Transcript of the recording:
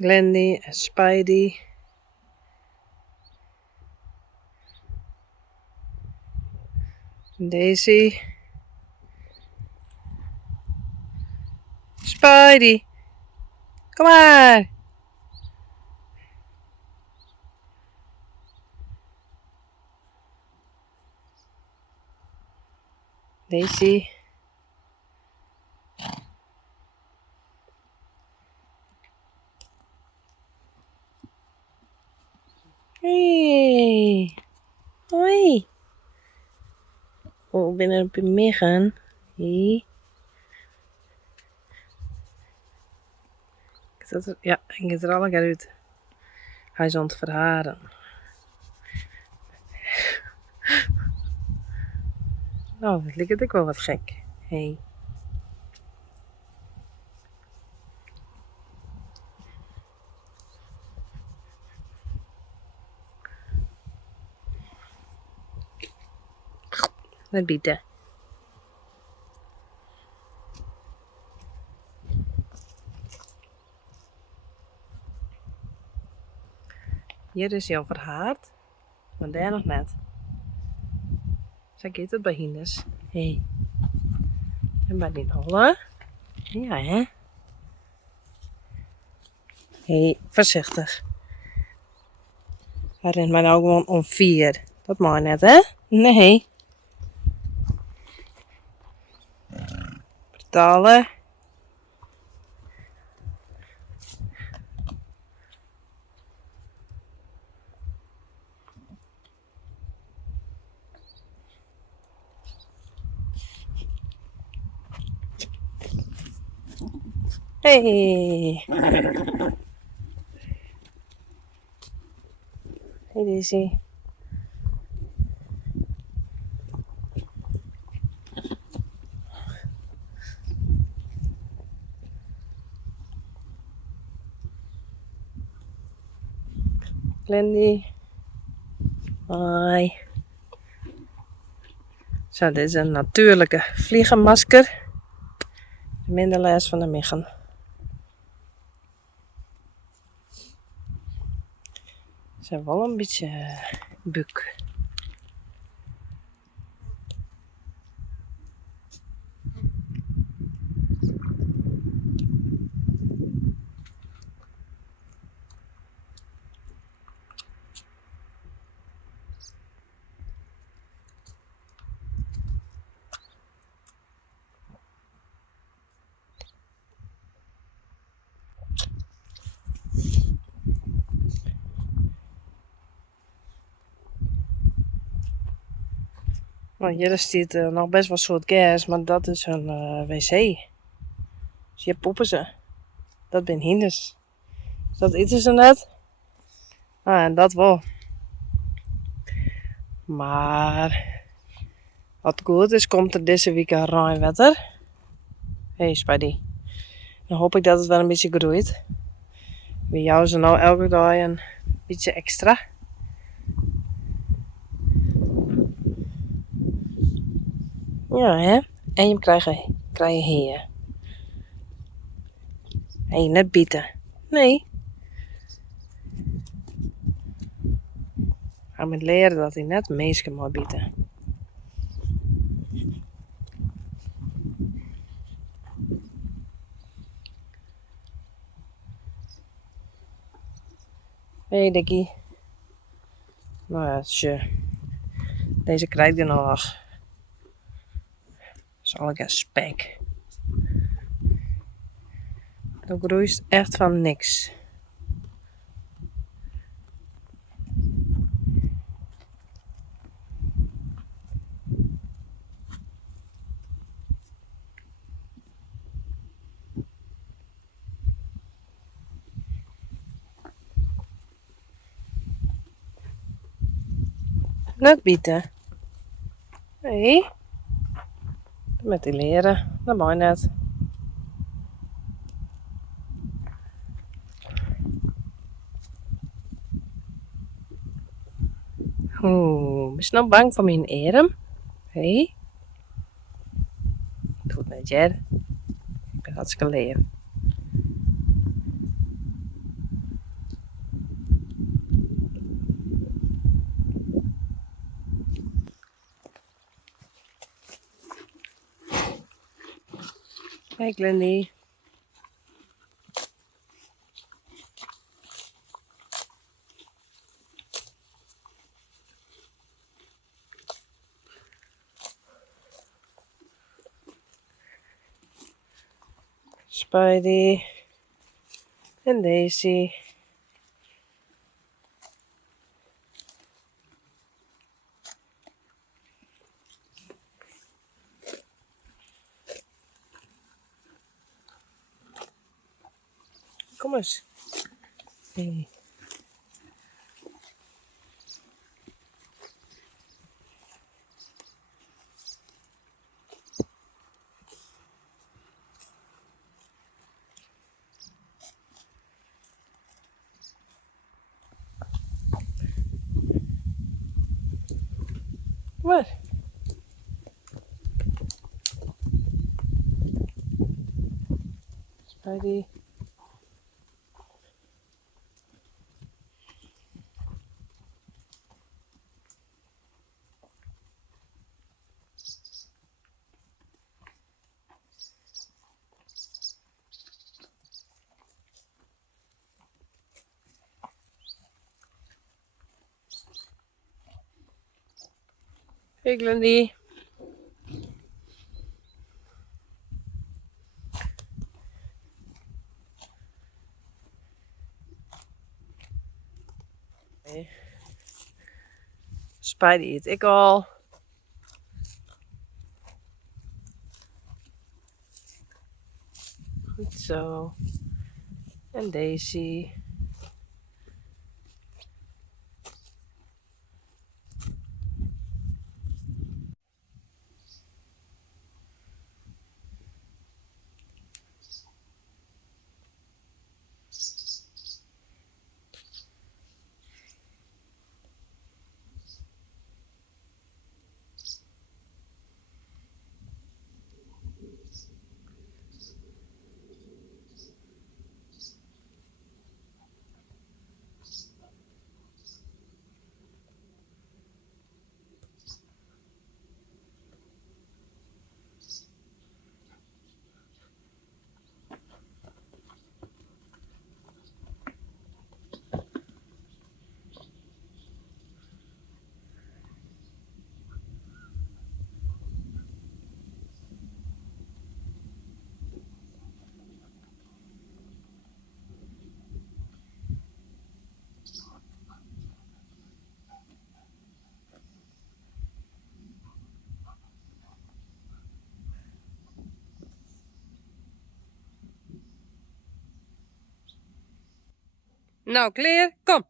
Glendy en Spidey. Daisy. Spidey. Kom maar. Daisy. Hey. Hoi. Oh, ik ben er op je miggen. Hey. Ja, ik get er alle keer uit. Hij is aan het verharen. Nou, dat lijkt ook wel wat gek. Hey. Net bieten. Hier is hij al verhaard, maar daar nog net. Zo gaat het bij hinders. Hey. En bij die holle. Ja, hè? Hey, voorzichtig. Hij rent mij nou gewoon om 4. Dat mag net, hè? Nee. Betalen. Hey. Hey Daisy. Glendy. Hoi. Zo, dit is een natuurlijke vliegenmasker. Minder last van de miggen. Ze hebben wel een beetje buk. Nou, hier staat nog best wel soort gas, maar dat is een wc. Dus hier poepen ze. Dat zijn hinders. Dat eten ze net. Ah, en dat wel. Maar wat goed is, komt er deze week een regenwetter. Hey Spidey. Dan hoop ik dat het wel een beetje groeit. Bij jou is er nou elke dag een beetje extra. Ja, hè? En je krijg je hier. Hé, net bieten. Nee. Hij moet leren dat hij net meestal moet bieten. Hé, Dikkie. Nou ja, deze krijgt er nog. Zal ik een spek. Dat groeit echt van niks. Net bieten. Hé. Met die leren. Dat mag net. Oeh, ben je nou bang voor mijn arm? Hé? Doe het net, Jer. Ik ben hartstikke leer. Hey Glendy. Spidey. En Daisy. Kom eens. Hey. Kom maar. Spidey. Hey Glendy. Hey. Spidey eet ik al. Goed zo. En Daisy. Nou, Claire, kom.